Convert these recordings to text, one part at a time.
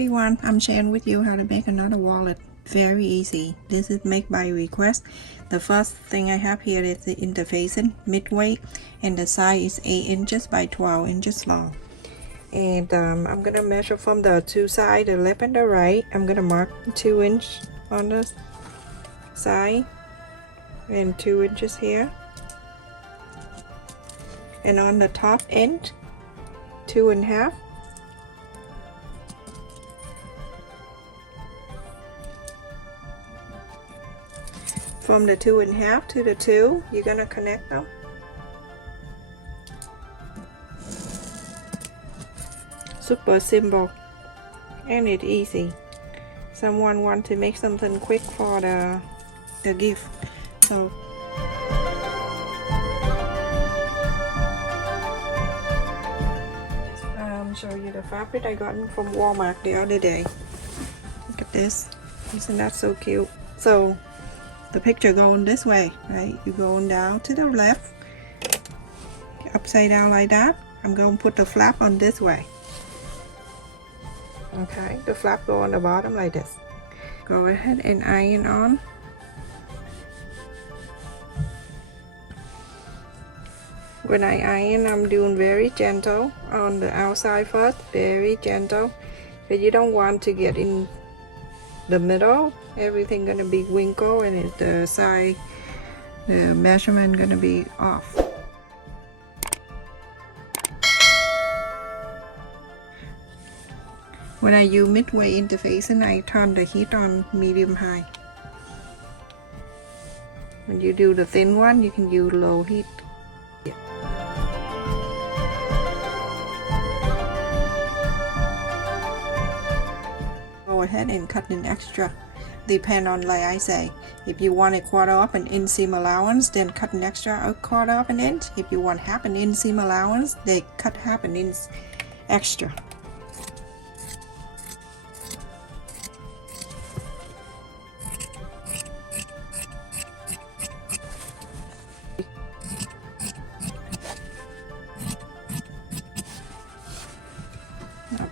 everyone, I'm sharing with you how to make another wallet. Very easy. This is made by request. The first thing I have here is the interfacing midway, and the size is 8 inches by 12 inches long. And I'm gonna measure from the two sides, the left and the right. I'm gonna mark 2 inches on the side and 2 inches here, and on the top end 2.5. From the 2.5 to the 2, you're gonna connect them. Super simple and it's easy. Someone want to make something quick for the gift, so show you the fabric I got from Walmart the other day. Look at this. Isn't that so cute? So the picture going this way, right? You're going down to the left, upside down like that. I'm going to put the flap on this way. Okay, the flap go on the bottom like this. Go ahead and iron on. When I iron, I'm doing very gentle on the outside first, very gentle, because you don't want to get in the middle. Everything gonna be wrinkle, and the side, the measurement gonna be off. When I use midway interfacing, I turn the heat on medium high. When you do the thin one, you can use low heat. Go ahead and cut an extra. Depend on, like I say, if you want a 1/4 an inch seam allowance, then cut an extra 1/4 an inch. If you want 1/2 an inch seam allowance, they cut 1/2 an inch extra.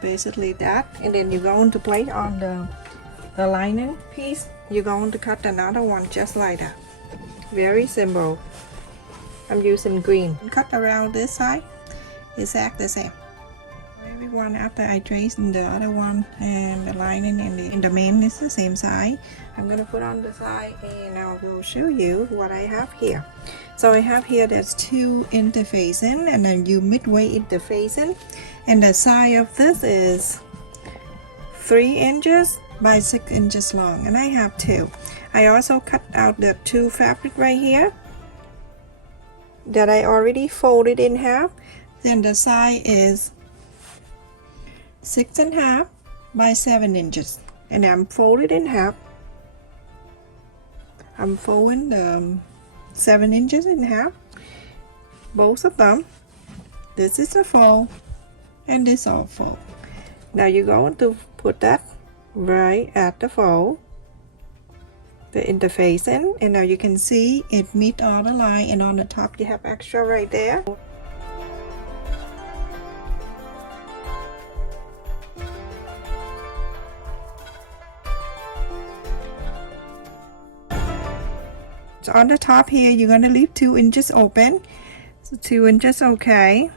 Basically that, and then you're going to place on the lining piece. You're going to cut another one just like that. Very simple. I'm using green. Cut around this side, exactly the same. Everyone, after I traced the other one and the lining and the main is the same side, I'm gonna put on the side and I will show you what I have here. So I have here that's 2 interfacing, and then you midway interfacing, and the side of this is 3 inches by 6 inches long, and I have 2. I also cut out the 2 fabric right here that I already folded in half. Then the side is 6.5 by 7 inches, and I'm folded in half. I'm folding the 7 inches in half, both of them. This is the fold and this all fold. Now you're going to put that right at the fold, the interfacing, and now you can see it meet all the line, and on the top you have extra right there. So on the top here, you're going to leave 2 inches open. So 2 inches, okay.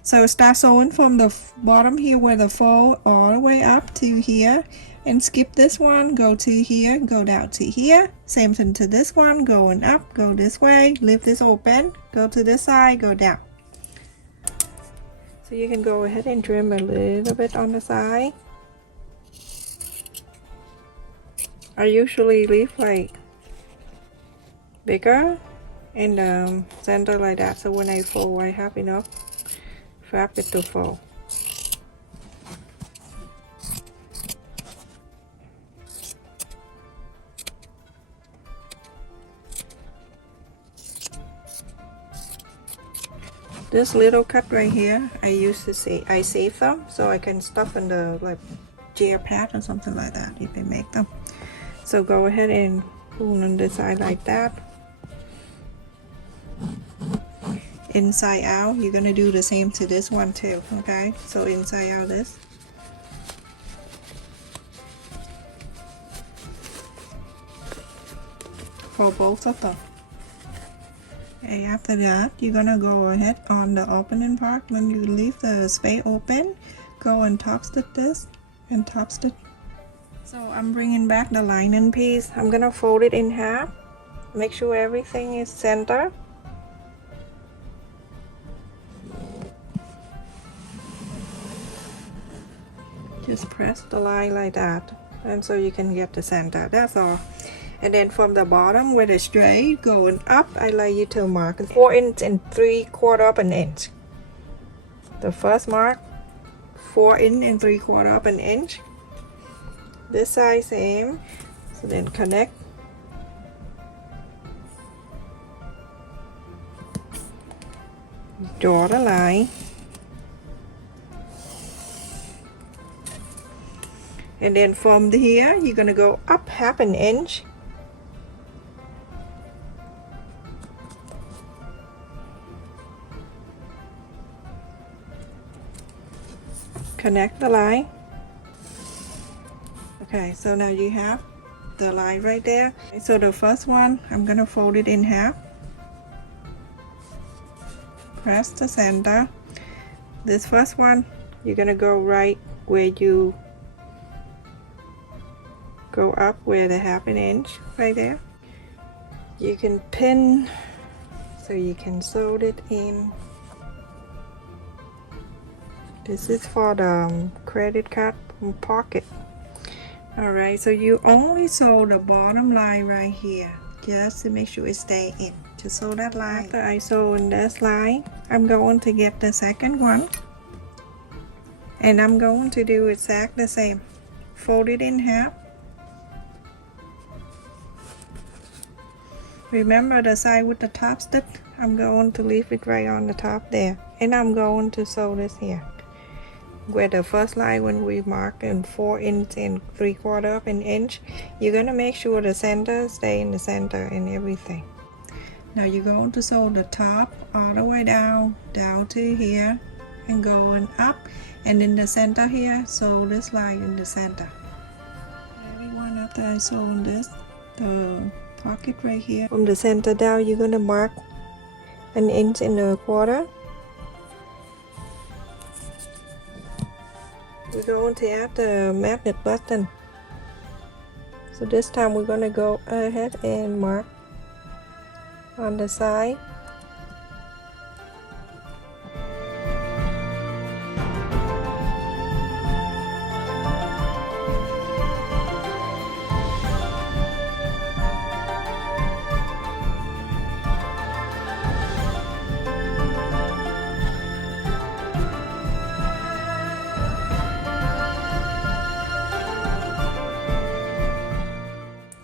So start sewing from the bottom here where the fold all the way up to here, and skip this one, go to here, go down to here. Same thing to this one, going up, go this way, leave this open, go to this side, go down. So you can go ahead and trim a little bit on the side. I usually leave like bigger in the center like that, so when I fold I have enough fabric to fold. This little cut right here, I used to say I save them so I can stuff in the like chair pad or something like that if I make them. So go ahead and pull on the side like that. Inside out, you're gonna do the same to this one too, okay? So inside out this. for both of them. Okay, after that, you're gonna go ahead on the opening part. When you leave the space open, go and top stitch this and top stitch. So I'm bringing back the lining piece. I'm gonna fold it in half. Make sure everything is center. Just press the line like that, and so you can get the center. That's all. And then from the bottom with a straight going up, I like you to mark 4 inches and 3/4 of an inch. The first mark, 4 inches and 3/4 of an inch. This side same. So then connect. Draw the line. And then from here, you're gonna go up 1/2 inch. Connect the line. Okay, so now you have the line right there. So the first one, I'm gonna fold it in half. Press the center. This first one, you're gonna go right where you go up where the 1/2 inch right there. You can pin so you can sew it in. This is for the credit card pocket. Alright, so you only sew the bottom line right here just to make sure it stay in. Just sew that line. After I sew in this line, I'm going to get the second one, and I'm going to do exactly the same. Fold it in half. Remember the side with the top stitch, I'm going to leave it right on the top there, and I'm going to sew this here where the first line, when we mark in 4 inches and 3/4 of an inch, you're gonna make sure the center stay in the center and everything. Now you're going to sew the top all the way down to here and going up, and in the center here, sew this line in the center. Everyone, after I sew on this, the pocket right here, from the center down, you're gonna mark 1 inch and 1/4. We're going to add the magnet button. So this time we're gonna go ahead and mark on the side.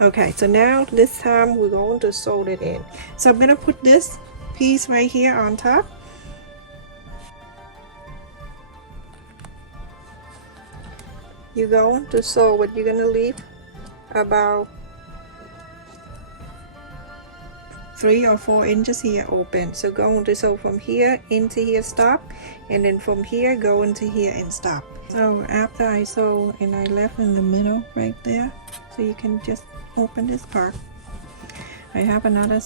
Okay, so now this time we're going to sew it in. So I'm gonna put this piece right here on top. You're going to sew what you're gonna leave about 3 or 4 inches here open. So going to sew from here into here, stop, and then from here go into here and stop. So after I sew and I left in the middle right there, so you can just open this part. I have another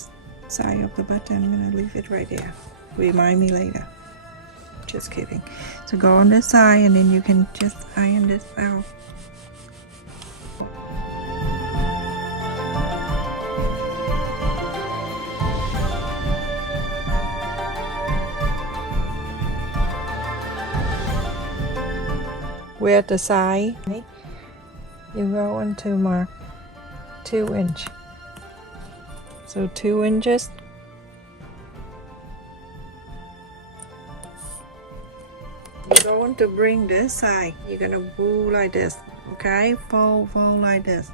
side of the button. I'm gonna leave it right there. Remind me later. Just kidding. So go on this side and then you can just iron this out. Where the side, you're going to mark 2 inch. So 2 inches. You're going to bring this side. You're gonna pull like this. Okay, fold like this.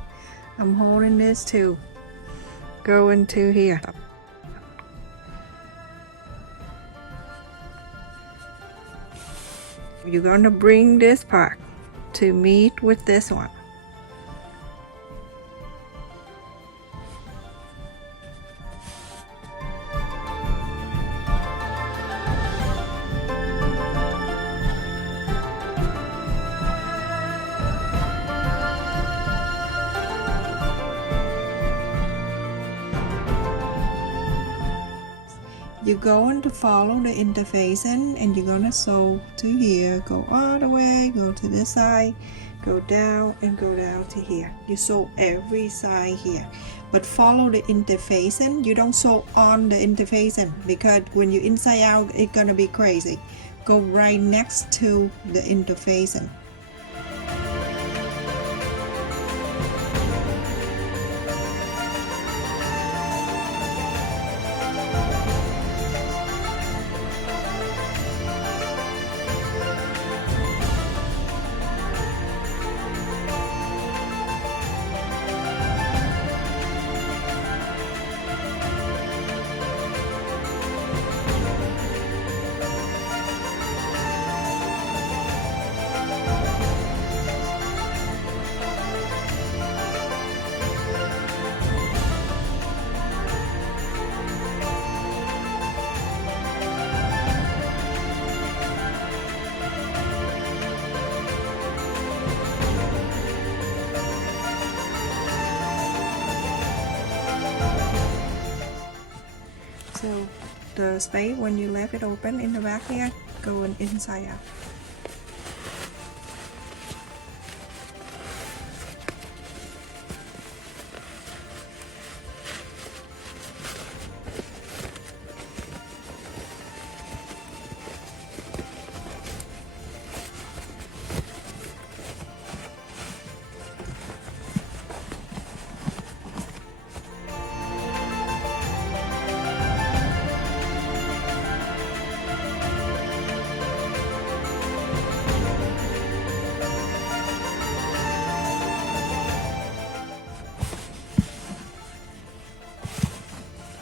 I'm holding this too. Go into here. You're going to bring this part to meet with this one. you're going to follow the interfacing and you're gonna sew to here, go all the way, go to this side, go down and go down to here. You sew every side here, but follow the interfacing. You don't sew on the interfacing because when you inside out it's gonna be crazy. Go right next to the interfacing. So the space when you left it open in the back here, going inside out.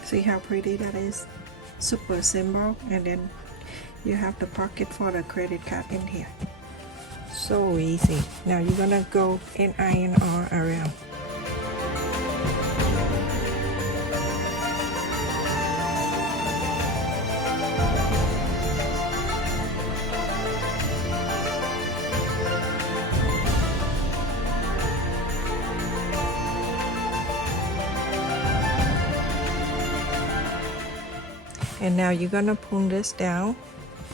See how pretty that is? Super simple, and then you have the pocket for the credit card in here. So easy. Now you're gonna go and iron all around. And now you're gonna pull this down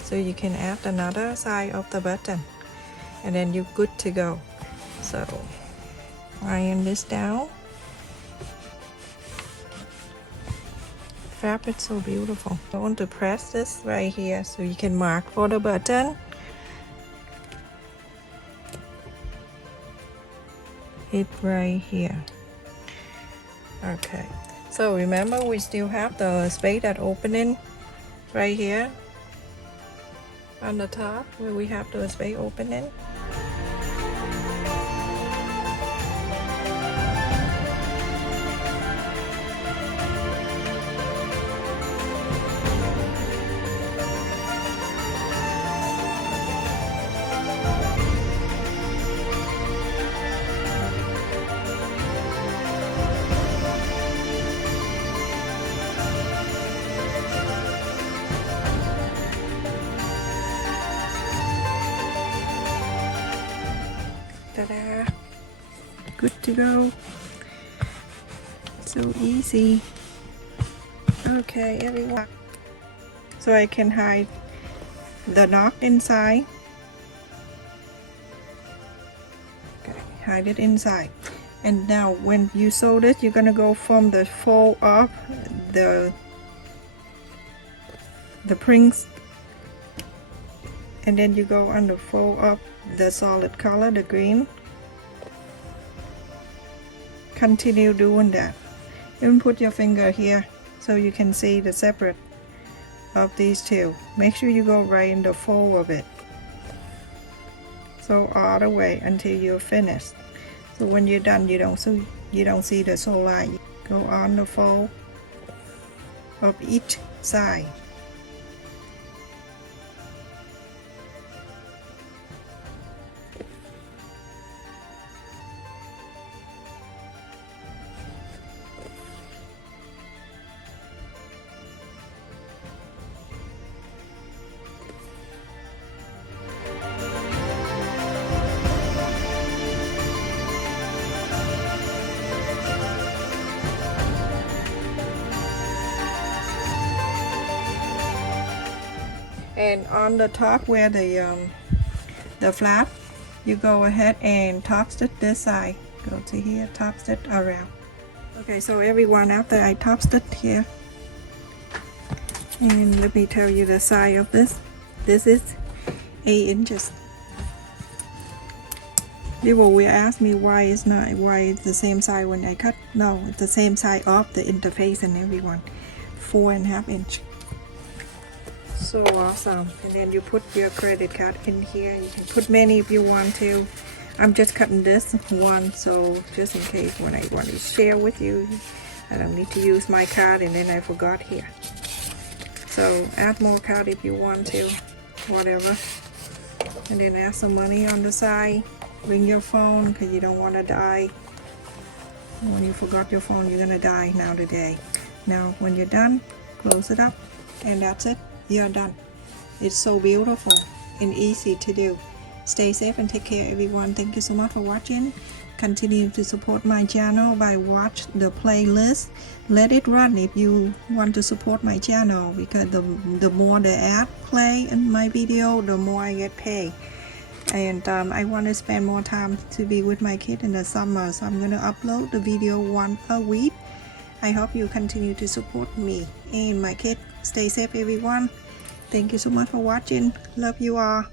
so you can add another side of the button, and then you're good to go. So iron this down. Fabric so beautiful. I want to press this right here so you can mark for the button. It right here. Okay. So remember, we still have the space that opening right here on the top where we have the space opening. Ta-da! Good to go. So easy. Okay, everyone. So I can hide the knot inside. Okay, hide it inside. And now when you sew this, you're gonna go from the fold up the prints, and then you go on the fold up the solid color, the green. Continue doing that. Even put your finger here so you can see the separate of these two. Make sure you go right in the fold of it. So all the way until you're finished. So when you're done, you don't see the sew line. Go on the fold of each side. And on the top where the flap, you go ahead and top stitch this side. Go to here, top stitch around. Okay, so everyone, after I top stitch here, and let me tell you the size of this. This is 8 inches. People will ask me why it's the same size when I cut. No, it's the same size of the interface and everyone. 4.5 inch. So awesome. And then you put your credit card in here. You can put many if you want to. I'm just cutting this one, so just in case when I want to share with you, I don't need to use my card and then I forgot here. So add more card if you want to, whatever. And then add some money on the side. Bring your phone because you don't want to die. When you forgot your phone, you're gonna die now today. Now when you're done, close it up, and that's it. You're done. It's so beautiful and easy to do. Stay safe and take care, everyone. Thank you so much for watching. Continue to support my channel by watch the playlist. Let it run if you want to support my channel, because the more the ad play in my video, the more I get paid. And I want to spend more time to be with my kid in the summer, so I'm going to upload the video once a week. I hope you continue to support me and my kid. Stay safe, everyone. Thank you so much for watching. Love you all.